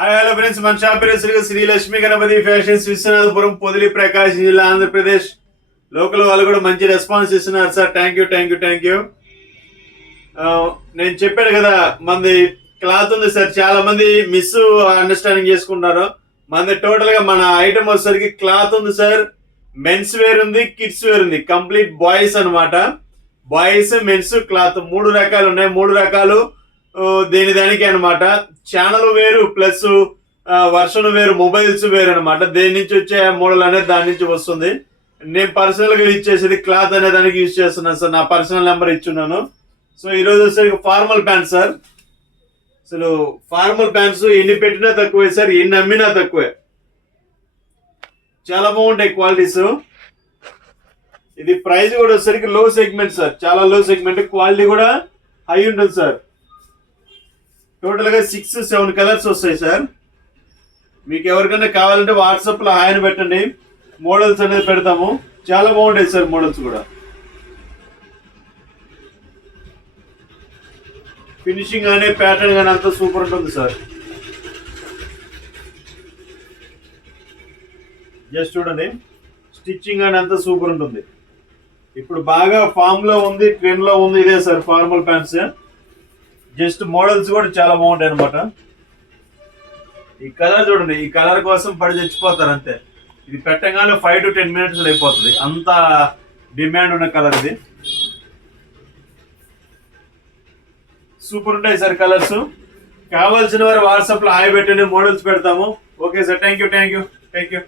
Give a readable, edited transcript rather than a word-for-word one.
Hi hello friends, మన shop పేరు Shri Lakshmi Ganapati fashions, Viswanathapuram, Podili, ప్రకాశం జిల్లా, ఆంధ్రప్రదేశ్. లోకల్ వాళ్ళు కూడా మంచి రెస్పాన్స్ ఇస్తున్నారు సార్. Thank you. నేను చెప్పాను కదా, మంది క్లాత్ ఉంది సార్. చాలా మంది మిస్ అండర్స్టాండింగ్ చేసుకుంటున్నారు. మంది టోటల్ గా మన ఐటమ్ వచ్చేసరికి క్లాత్ ఉంది సార్. మెన్స్ వేర్ ఉంది, కిడ్స్ వేర్ ఉంది, కంప్లీట్ బాయ్స్ అనమాట. బాయ్స్, మెన్స్ క్లాత్ 3 రకాలు ఉన్నాయి. 3 రకాలు దానికి అనమాట. ఛానల్ వేరు ప్లస్ వర్షన్ వేరు, మొబైల్స్ వేరు అనమాట. దేని నుంచి వచ్చే మోడల్ అనేది దాని నుంచి వస్తుంది. నేను పర్సనల్ గా యూజ్ చేసేది క్లాత్ అనే దానికి యూజ్ చేస్తున్నాను సార్. నా పర్సనల్ నెంబర్ ఇచ్చున్నాను. సో ఈరోజు వచ్చేసరికి ఫార్మల్ ప్యాంట్ సార్. అసలు ఫార్మల్ ప్యాంట్స్ ఎన్ని పెట్టినా తక్కువే సార్, ఎన్ని అమ్మినా తక్కువే. చాలా బాగుంటాయి క్వాలిటీస్. ఇది ప్రైస్ కూడా వచ్చేసరికి లో సెగ్మెంట్ సార్, చాలా లో సెగ్మెంట్. క్వాలిటీ కూడా హై ఉంటుంది సార్. టోటల్ గా 6-7 కలర్స్ వస్తాయి సార్. మీకు ఎవరికైనా కావాలంటే వాట్సాప్ లో హాయ్ అని పెట్టండి, మోడల్స్ అనేది పెడతాము. చాలా బాగుంటాయి సార్ మోడల్స్ కూడా. ఫినిషింగ్ కానీ ప్యాటర్న్ కానీ అంతా సూపర్ ఉంటుంది సార్. జస్ట్ చూడండి, స్టిచ్చింగ్ అని అంతా సూపర్ ఉంటుంది. ఇప్పుడు బాగా ఫామ్ లో ఉంది, ట్రెండ్ లో ఉంది ఇదే sir formal pants. Just models కూడా చాలా బాగుంటాయి అనమాట. ఈ కలర్ చూడండి, ఈ కలర్ కోసం పడి చచ్చిపోతారు అంతే. ఇది పెట్టగానే 5 to 10 minutes అయిపోతుంది, అంత డిమాండ్ ఉన్న కలర్ ఇది. సూపర్ ఉంటాయి సార్ కలర్స్. కావాల్సిన వారు వాట్సాప్ లో హాయ్ పెట్టండి, మోడల్స్ పెడతాము. Okay sir, thank you.